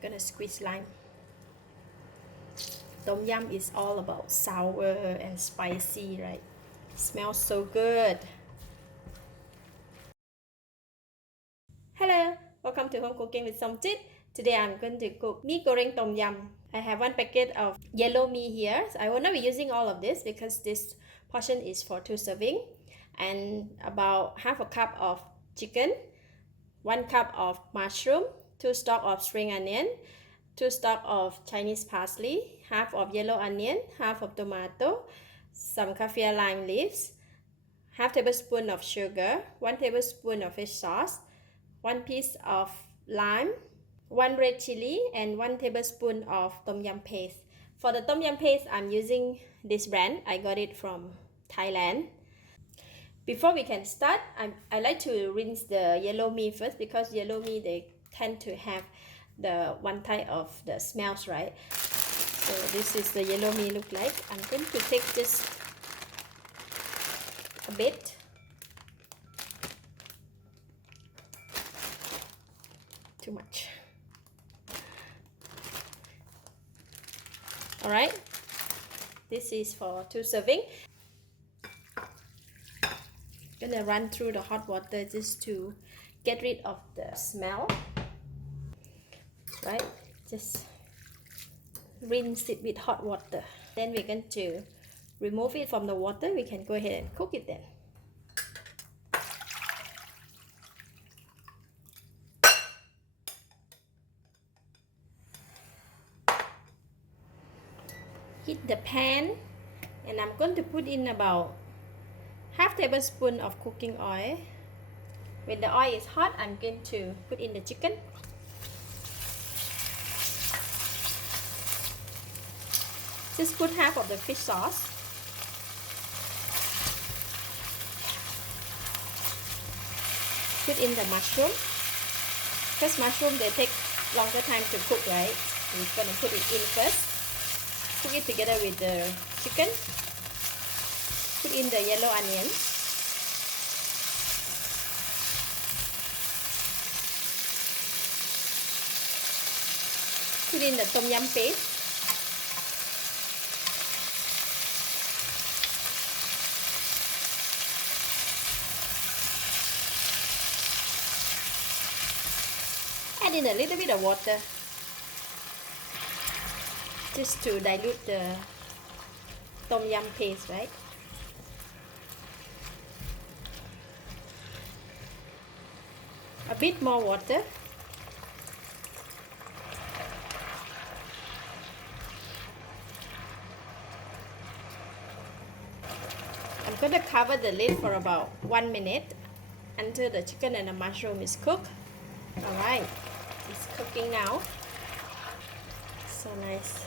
we're gonna squeeze lime. Tom yum is all about sour and spicy, right? Smells so good. Hello, welcome to Home Cooking with Somjit. Today I'm going to cook mee goreng tom yum. I have one packet of yellow mee here. So I will not be using all of this because this portion is for 2 serving, and about half a cup of chicken, 1 cup of mushroom, 2 stalks of spring onion, 2 stalks of Chinese parsley, half of yellow onion, half of tomato, some kaffir lime leaves, half tablespoon of sugar, 1 tablespoon of fish sauce, 1 piece of lime, 1 red chili, and 1 tablespoon of tom yum paste. For the tom yum paste, I'm using this brand. I got it from Thailand. Before we can start, I like to rinse the yellow mee first, because yellow mee, they tend to have the one type of the smells, right? So this is the yellow mee look like. I'm going to take just a bit. Too much. All right, this is for 2 serving. Gonna run through the hot water just to get rid of the smell, right? Just rinse it with hot water. Then we're going to remove it from the water. We can go ahead and cook it then. Heat the pan, and I'm going to put in about half tablespoon of cooking oil. When the oil is hot, I'm going to put in the chicken. Just put half of the fish sauce. Put in the mushroom. Because mushroom, they take longer time to cook, right? We're gonna put it in first. Cook it together with the chicken. Put in the yellow onion. Put in the tom yum paste. Add in a little bit of water, just to dilute the tom yum paste, right? A bit more water. I'm going to cover the lid for about 1 minute until the chicken and the mushroom is cooked. Alright, it's cooking now. So nice.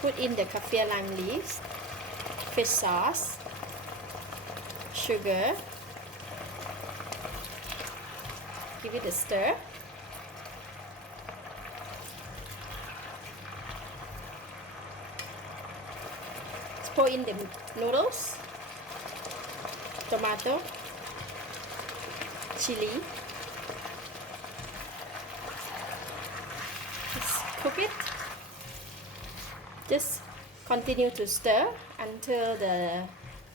Put in the kaffir lime leaves, fish sauce, sugar. Give it a stir. Let's pour in the noodles, tomato, chilli. Just cook it. Just continue to stir until the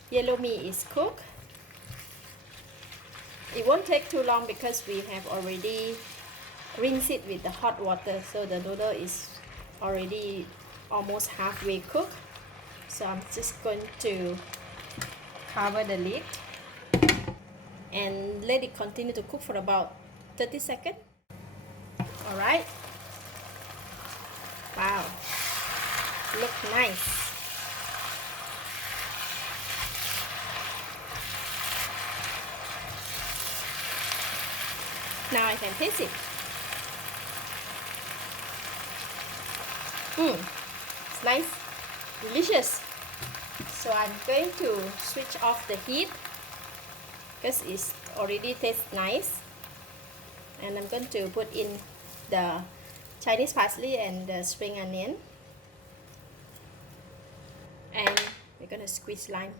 yellow mee is cooked. It won't take too long because we have already rinsed it with the hot water, so the noodle is already almost halfway cooked. So I'm just going to cover the lid and let it continue to cook for about 30 seconds. Alright. Wow. Look nice. Now I can taste it. It's nice, delicious. So I'm going to switch off the heat because it already tastes nice. And I'm going to put in the Chinese parsley and the spring onion. And we're going to squeeze lime.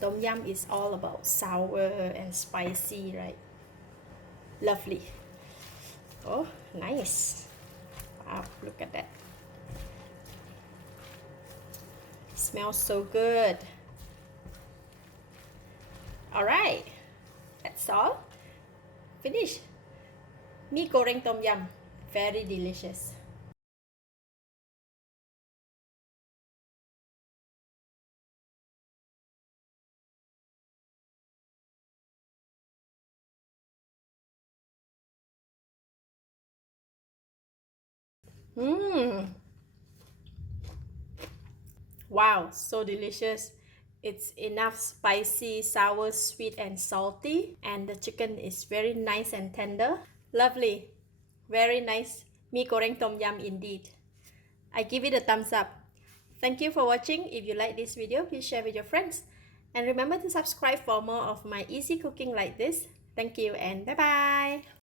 Tom yum is all about sour and spicy, right? Lovely. Oh, nice. Wow, look at that. Smells so good. Alright, that's all. Finish. Mee goreng tom yum. Very delicious. Mmm. Wow, so delicious. It's enough spicy, sour, sweet and salty, and the chicken is very nice and tender. Lovely. Very nice mee goreng tom yum indeed. I give it a thumbs up. Thank you for watching. If you like this video, please share with your friends. And remember to subscribe for more of my easy cooking like this. Thank you and bye bye.